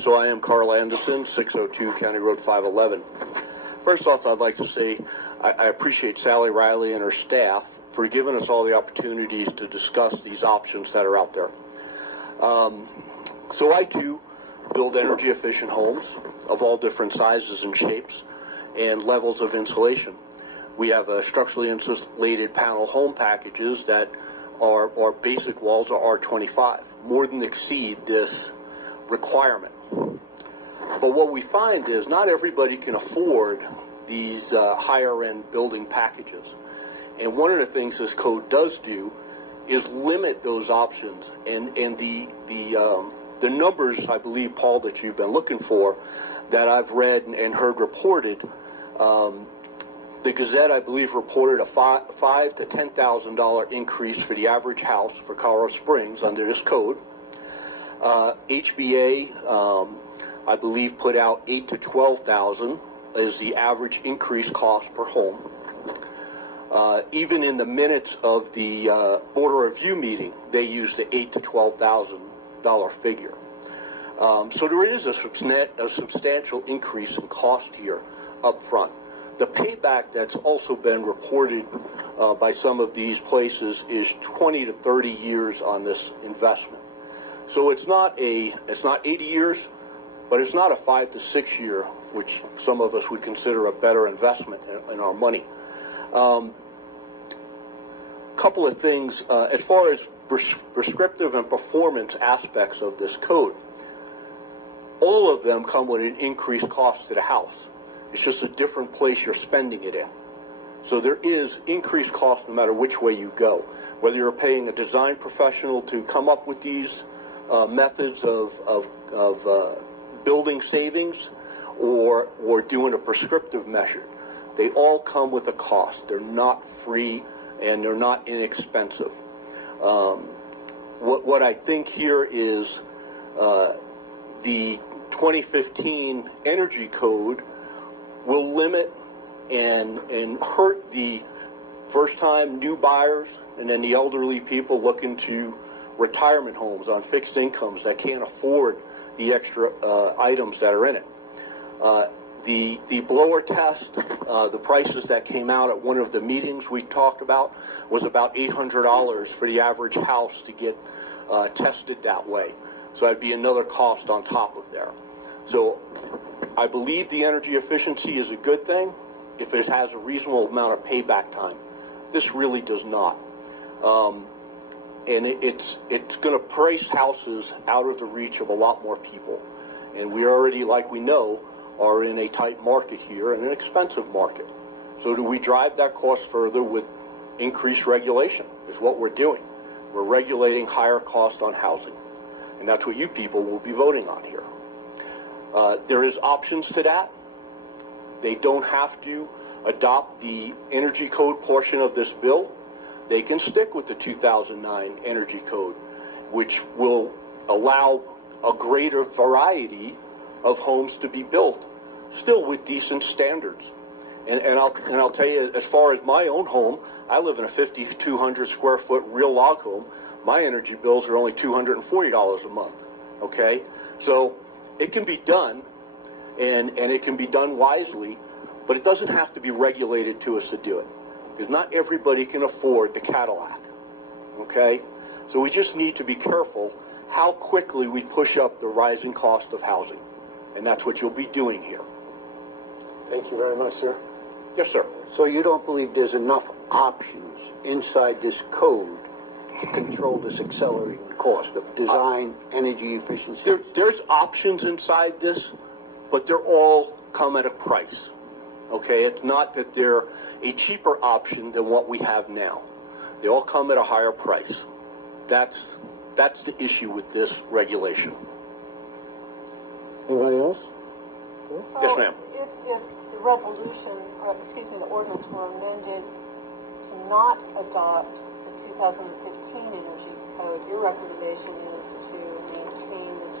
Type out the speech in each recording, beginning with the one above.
So I am Carl Andersen, 602 County Road 511. First off, I'd like to say I appreciate Sally Riley and her staff for giving us all the opportunities to discuss these options that are out there. So I too build energy efficient homes of all different sizes and shapes and levels of insulation. We have structurally insulated panel home packages that our basic walls are R25, more than exceed this requirement. But what we find is not everybody can afford these higher end building packages. And one of the things this code does do is limit those options. And the numbers, I believe, Paul, that you've been looking for, that I've read and heard reported, the Gazette, I believe, reported a $5,000 to $10,000 increase for the average house for Colorado Springs under this code. HBA, I believe, put out $8,000 to $12,000 is the average increase cost per home. Even in the minutes of the Board of Review meeting, they used the $8,000 to $12,000 figure. So there is a substantial increase in cost here up front. The payback that's also been reported by some of these places is 20 to 30 years on this investment. So it's not 80 years, but it's not a 5 to 6 year, which some of us would consider a better investment in our money. Couple of things as far as prescriptive and performance aspects of this code. All of them come with an increased cost to the house. It's just a different place you're spending it in. So there is increased cost no matter which way you go. Whether you're paying a design professional to come up with these methods of building savings or doing a prescriptive measure, they all come with a cost. They're not free and they're not inexpensive. What I think here is the 2015 Energy Code will limit and hurt the first-time new buyers and then the elderly people looking to retirement homes on fixed incomes that can't afford the extra items that are in it. The blower test, the prices that came out at one of the meetings we talked about was about $800 for the average house to get tested that way. So that'd be another cost on top of there. So I believe the energy efficiency is a good thing if it has a reasonable amount of payback time. This really does not. And it's going to price houses out of the reach of a lot more people. And we already, like we know, are in a tight market here and an expensive market. So do we drive that cost further with increased regulation? Is what we're doing. We're regulating higher cost on housing. And that's what you people will be voting on here. There is options to that. They don't have to adopt the Energy Code portion of this bill. They can stick with the 2009 Energy Code, which will allow a greater variety of homes to be built, still with decent standards. And I'll tell you, as far as my own home, I live in a 5,200 square foot real log home. My energy bills are only $240 a month. Okay, so it can be done, and it can be done wisely, but it doesn't have to be regulated to us to do it, because not everybody can afford the Cadillac. Okay, so we just need to be careful how quickly we push up the rising cost of housing, and that's what you'll be doing here. Thank you very much, sir. Yes, sir. So you don't believe there's enough options inside this code to control this accelerating cost of design, energy efficiency? There's options inside this, but they're all come at a price. Okay, it's not that they're a cheaper option than what we have now. They all come at a higher price. That's the issue with this regulation. Anybody else? So Yes, ma'am. If the resolution, or excuse me, the ordinance were amended to not adopt the 2015 Energy Code, your recommendation is to maintain the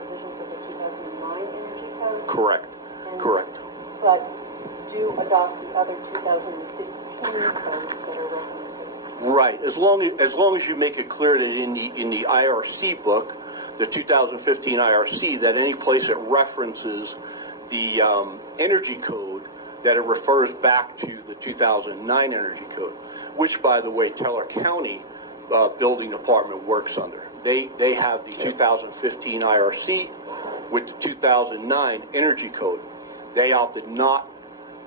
provisions of the 2009 Energy Code? Correct. Correct. But do adopt the other 2015 codes that are recommended? Right. As long as you make it clear that in the IRC book the 2015 IRC, that any place it references the energy code, that it refers back to the 2009 energy code, which, by the way, Teller County Building Department works under. They have the 2015 IRC with the 2009 energy code. They opted not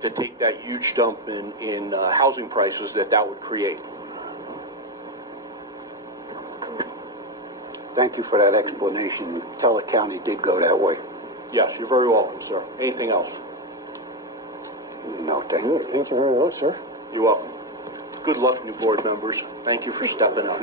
to take that huge dump in housing prices that would create. Thank you for that explanation. Teller County did go that way. Yes, you're very welcome, sir. Anything else? No, thank you. Thank you very much, sir. You're welcome. Good luck, new board members. Thank you for stepping up.